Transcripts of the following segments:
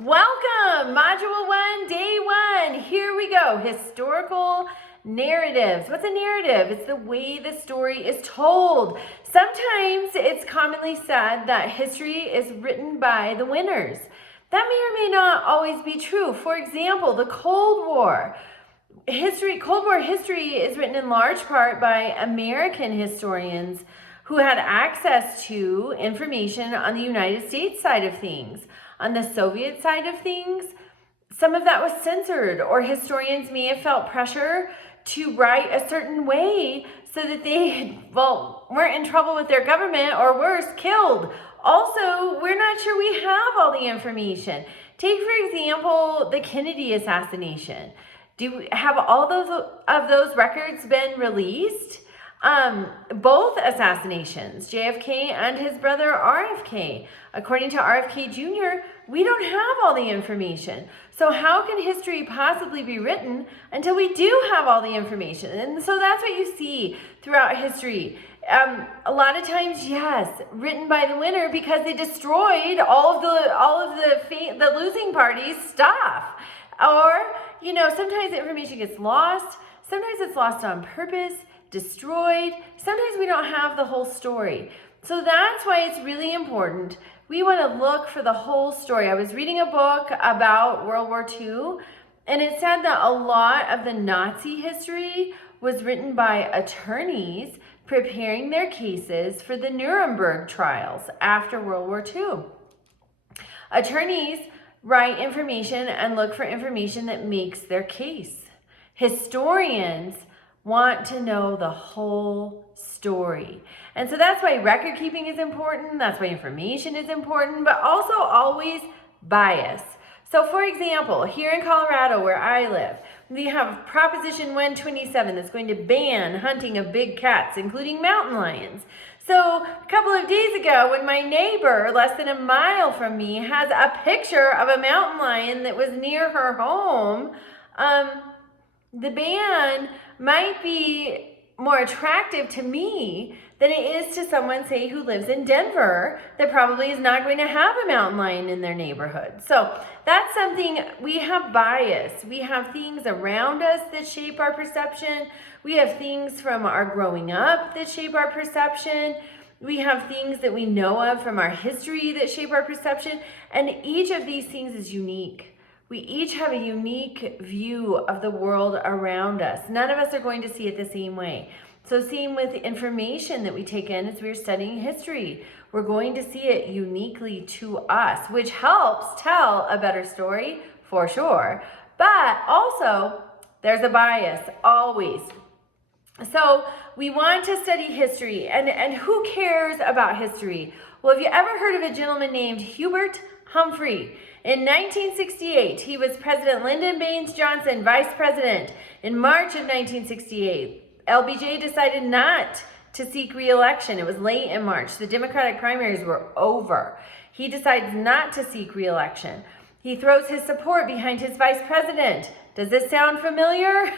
Welcome, Module 1, Day 1. Here we go. Historical narratives. What's a narrative? It's the way the story is told. Sometimes it's commonly said that history is written by the winners. That may or may not always be true. For example, the Cold War. Cold War history is written in large part by American historians who had access to information on the United States side of things. On the Soviet side of things, some of that was censored, or historians may have felt pressure to write a certain way so that they, weren't in trouble with their government, or worse, killed. Also, we're not sure we have all the information. Take, for example, the Kennedy assassination. Have all of those records been released? Both assassinations, JFK and his brother RFK. According to RFK Jr., we don't have all the information. So how can history possibly be written until we do have all the information? And so that's what you see throughout history. A lot of times, yes, written by the winner because they destroyed all of the losing party's stuff. Or, sometimes the information gets lost. Sometimes it's lost on purpose, destroyed. Sometimes we don't have the whole story. So that's why it's really important. We want to look for the whole story. I was reading a book about World War II, and it said that a lot of the Nazi history was written by attorneys preparing their cases for the Nuremberg trials after World War II. Attorneys write information and look for information that makes their case. Historians want to know the whole story. And so that's why record keeping is important. That's why information is important, but also always bias. So for example, here in Colorado where I live, we have Proposition 127 that's going to ban hunting of big cats, including mountain lions. So a couple of days ago, when my neighbor, less than a mile from me, has a picture of a mountain lion that was near her home, the ban might be more attractive to me than it is to someone, say, who lives in Denver that probably is not going to have a mountain lion in their neighborhood. So that's something, we have bias. We have things around us that shape our perception. We have things from our growing up that shape our perception. We have things that we know of from our history that shape our perception. And each of these things is unique. We each have a unique view of the world around us. None of us are going to see it the same way. So same with information that we take in as we're studying history. We're going to see it uniquely to us, which helps tell a better story for sure. But also, there's a bias, always. So we want to study history, and who cares about history? Well, have you ever heard of a gentleman named Hubert Humphrey? In 1968, he was President Lyndon Baines Johnson, vice president. In March of 1968, LBJ decided not to seek re-election. It was late in March. The Democratic primaries were over. He decides not to seek re-election. He throws his support behind his vice president. Does this sound familiar?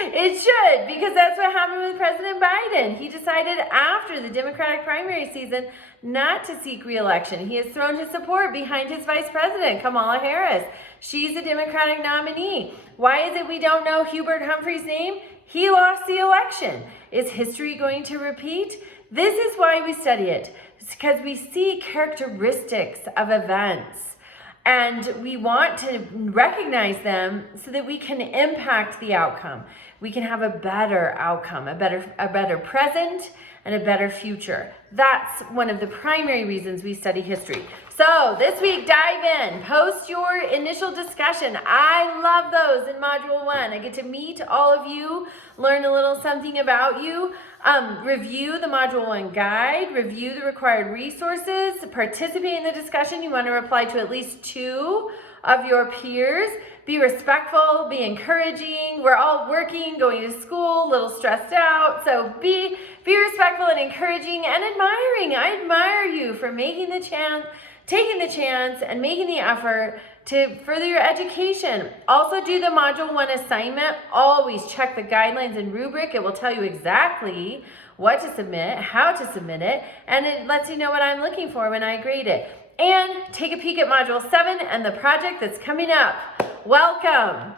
It should, because that's what happened with President Biden. He decided after the Democratic primary season not to seek re-election. He has thrown his support behind his vice president, Kamala Harris. She's a Democratic nominee. Why is it we don't know Hubert Humphrey's name? He lost the election. Is history going to repeat? This is why we study it. It's because we see characteristics of events. And we want to recognize them so that we can impact the outcome. We can have a better outcome, a better present, and a better future. That's one of the primary reasons we study history. So this week, dive in, post your initial discussion. I love those in Module 1. I get to meet all of you, learn a little something about you, review the Module 1 guide, review the required resources, participate in the discussion. You want to reply to at least 2 of your peers. Be respectful, be encouraging. We're all working, going to school, a little stressed out. So be respectful and encouraging and admiring. I admire you for taking the chance and making the effort to further your education. Also do the Module 1 assignment. Always check the guidelines and rubric. It will tell you exactly what to submit, how to submit it, and it lets you know what I'm looking for when I grade it. and take a peek at Module 7 and the project that's coming up. Welcome.